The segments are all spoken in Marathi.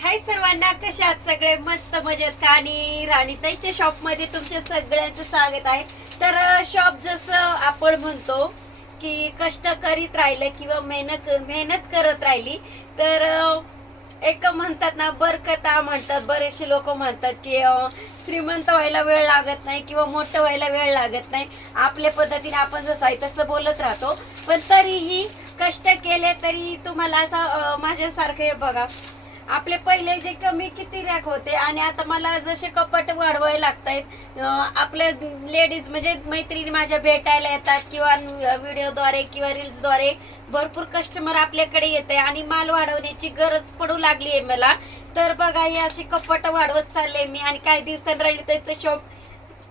हाय सर्वांना कशा आहात सगळे? मस्त मजेत का? आणि राणीताईच्या शॉपमध्ये तुमच्या सगळ्यांचं स्वागत आहे. तर शॉप जसं आपण म्हणतो की कष्ट करीत राहिलं किंवा मेहनत मेहनत करत राहिली तर एक म्हणतात ना बरकता म्हणतात. बरेचसे लोक म्हणतात की श्रीमंत व्हायला वेळ लागत नाही किंवा मोठं व्हायला वेळ लागत नाही. आपल्या पद्धतीने आपण जसं आहे तसं बोलत राहतो. पण तरीही कष्ट केले तरी तुम्हाला असं माझ्यासारखं हे बघा आपले पहिले जे कमी किती रॅक होते आणि आता मला जसे कपाट वाढवायला लागतायत आपले लेडीज म्हणजे मैत्रिणी माझ्या भेटायला येतात किंवा व्हिडिओद्वारे किंवा रील्सद्वारे भरपूर कस्टमर आपल्याकडे येते आणि माल वाढवण्याची गरज पडू लागली आहे मला. तर बघा हे असे कपाट वाढवत चालले मी आणि काही दिवसांनी राहिले त्याचं शॉप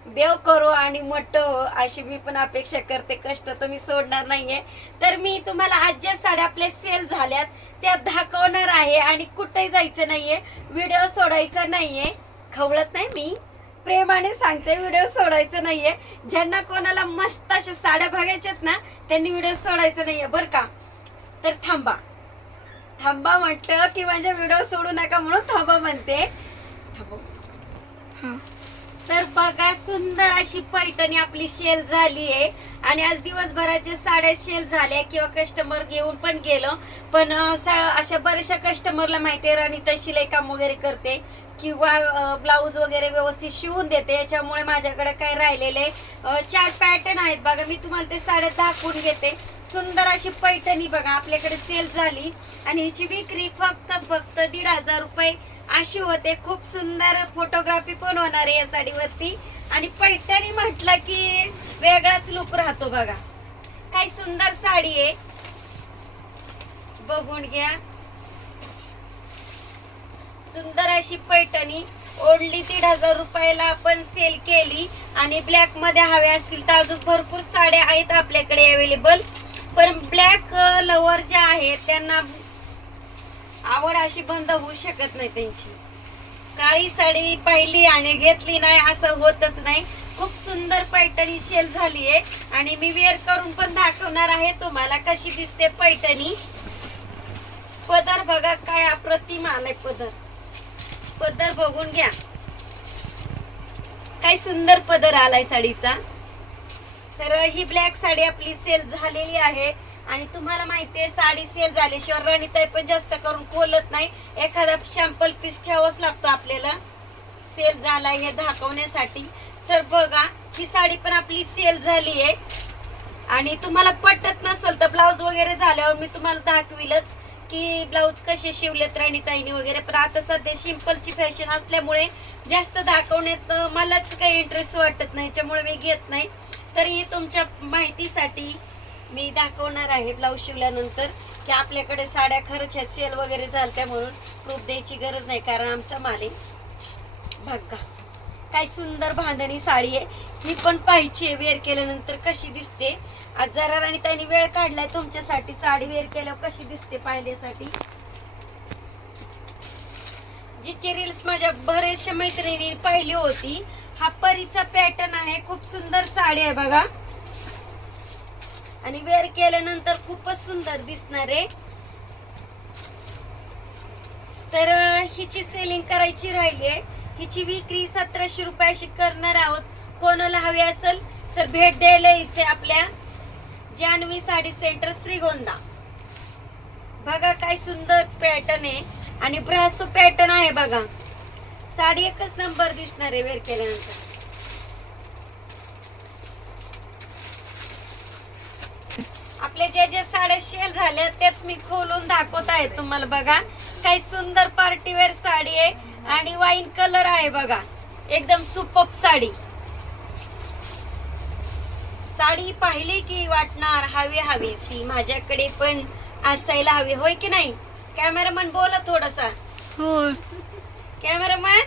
देव करो आणि मोठं हो, अशी मी पण अपेक्षा करते. कष्ट तर मी सोडणार नाहीये. तर मी तुम्हाला आज ज्या साड्या आपल्या सेल झाल्यात त्या दाखवणार आहे आणि कुठेही जायचं नाहीये. व्हिडिओ सोडायचा नाहीये. खवळत नाही मी. प्रेमाने सांगते व्हिडिओ सोडायचं नाहीये. ज्यांना कोणाला मस्त अशा साड्या बघायच्यात ना त्यांनी व्हिडिओ सोडायचं नाहीये. बरं का? तर थांबा. थांबा म्हटलं की माझ्या व्हिडिओ सोडू नका म्हणून थांबा म्हणते. थांबा तर बघा सुंदर अशी पैठणी आपली शेल झाली आहे आणि आज दिवसभराच्या साड्या शेल झाल्या किंवा कस्टमर घेऊन पण गेलो. पण अशा बऱ्याचशा कस्टमरला माहिती आहे राणी तशी शिलाई काम वगैरे करते. किंवा ब्लाऊज वगैरे व्यवस्थित शिवून देते. याच्यामुळे माझ्याकडे काय राहिलेले चार पॅटर्न आहेत. बघा मी तुम्हाला ते साड्या दाखवून घेते. सुंदर अशी पैठणी बघा आपल्याकडे सेल झाली. आणि हिची विक्री फक्त फक्त दीड हजार रुपये अशी होते. खूप सुंदर फोटोग्राफी पण होणार आहे या साडीवरती. आणि पैठणी म्हटलं की वेगळाच लुक राहतो बघा. काही सुंदर साडी आहे. बघून घ्या. सुंदर अशी पैठणी ओढली दीड हजार रुपयाला आपण सेल केली. आणि ब्लॅकमध्ये हवे असतील तर अजून भरपूर साड्या आहेत आपल्याकडे अवेलेबल पण ब्लॅक लवर ज्या आहेत त्यांना आवड अशी बंद होऊ शकत नाही त्यांची. काळी साडी पाहिली आणि घेतली नाही असं होतच नाही. खूप सुंदर पैठणी सेल झाली आहे. आणि मी वेअर करून पण दाखवणार आहे तुम्हाला कशी दिसते पैठणी. पदर बघा काय अप्रतिम आलाय पदर. पदर बघून घ्या. काय सुंदर पदर आलाय साडीचा. तर ही ब्लॅक साडी आपली सेल झालेली आहे. आणि तुम्हाला माहिती आहे साडी सेल झाल्याशिवाय राणीताई पण जास्त करून खोलत नाही. एखादा शॅम्पल पीस ठेवाच लागतो आपल्याला. सेल झालाय हे दाखवण्यासाठी. तर बघा ही साडी पण आपली सेल झाली आहे. आणि तुम्हाला पटत नसेल तर ब्लाऊज वगैरे झाल्यावर मी तुम्हाला दाखविलच. की ब्लाऊज कसे शिवलेत राणीताईने वगैरे. पण आता सध्या सिंपलची फॅशन असल्यामुळे जास्त दाखवण्यात मलाच काही इंटरेस्ट वाटत नाही. त्यामुळे मी घेत नाही. तरी तुमच्या माहितीसाठी मी दाखवणार आहे ब्लाऊज शिवल्यानंतर की आपल्याकडे साड्या खरंच ह्या सेल वगैरे झालत्या म्हणून प्रूफ द्यायची गरज नाही. कारण आमचा माल आहे. बघा. काय सुंदर बांधणी साडी आहे. ही पण पाहिजे वेअर केल्यानंतर कशी दिसते. आज जरा राणी त्यांनी वेळ काढलाय तुमच्यासाठी साडी वेअर केल्यावर कशी दिसते पाहिल्यासाठी. जिची रील्स माझ्या बरेचशा मैत्रिणी पाहिली होती. हा परीचा पॅटर्न आहे खूप सुंदर साडी आहे बघा. आणि वेअर केल्यानंतर खूपच सुंदर दिसणार आहे. तर हिची सेलिंग करायची राहिली आहे. हिची विक्री सतराशे रुपयाशी करणार आहोत. कोणाला हवी असेल तर भेट द्यायला इथे आपल्या जान्हवी साडी सेंटर श्रीगोंदा. बघा काय सुंदर पॅटर्न आहे आणि ब्रासो पॅटर्न आहे बघा. साडी एकच नंबर दिसणार आहे वेअर केल्यानंतर. आपले जे जे साड्या शेल झाल्या तेच मी खोलून दाखवत आहे तुम्हाला बघा. काही सुंदर पार्टीवेअर साडी आहे आणि वाईन कलर आहे बघा. एकदम सुपप साडी. साडी पाहिली की वाटणार हवी हवी? सी माझ्याकडे पण असायला हवी. होय की नाही? कॅमेरामॅन बोला थोडासा. हो. कॅमेरामॅन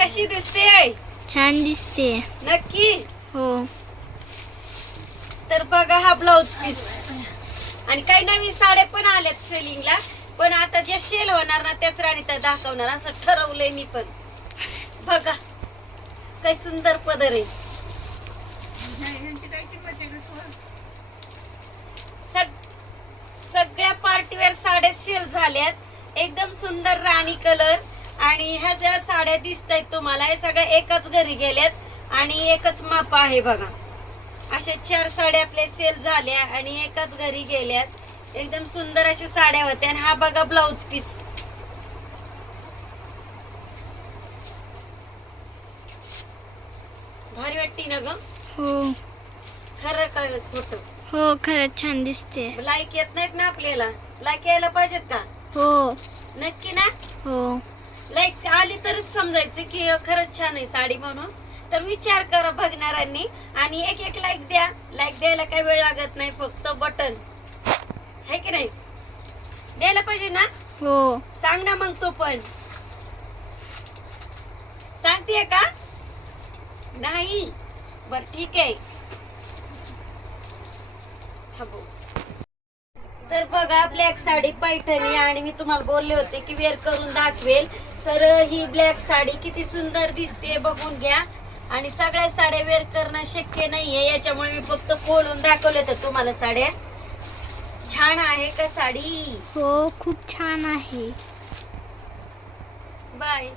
कशी दिसते छान दिसते. नक्की? हो. तर बघा हा ब्लाउज पीस. आणि काही नवीन साड्या पण आल्यात सेलिंगला पण आता जे सेल होणार ना त्याच राणी त्या दाखवणार. असं ठरवलंय मी पण. बघा. काय सुंदर पदर आहे. सेल झाल्यात एकदम सुंदर राणी कलर आणि ह्या ज्या साड्या दिसत आहेत तुम्हाला हे सगळ्या एकाच घरी गेल्यात आणि एकच माप आहे बघा. अशा चार साड्या आपल्या सेल झाल्या आणि एकाच घरी गेल्यात एकदम सुंदर अशा साड्या होत्या. आणि हा बघा ब्लाउज पीस भारी वाटते ना ग? हो. खरं का खोटं? हो खरंच छान दिसते लाईक येत नाहीत ना आपल्याला? लाईक यायला पाहिजेत का? हो. नक्की ना? हो. लाईक आली तरच समजायचं की खरंच छान आहे साडी म्हणून. तर विचार करा बघणाऱ्यांनी आणि एक एक लाईक द्या. लाईक द्यायला काही वेळ लागत नाही फक्त बटन है की नाही? द्यायला पाहिजे ना? हो. सांग ना मग तो पण. सांगतेय का? नाही. बर ठीक आहे. थांबू. तर बघा ब्लॅक साडी पैठणी आणि मी तुम्हाला बोलले होते की वेअर करून दाखवेल. तर ही ब्लॅक साडी किती सुंदर दिसते बघून घ्या. आणि सगळ्या साड्या वेअर करणं शक्य नाहीये याच्यामुळे मी फक्त खोलून दाखवले तर तुम्हाला साड्या. छान आहे का साडी? हो खूप छान आहे. बाय.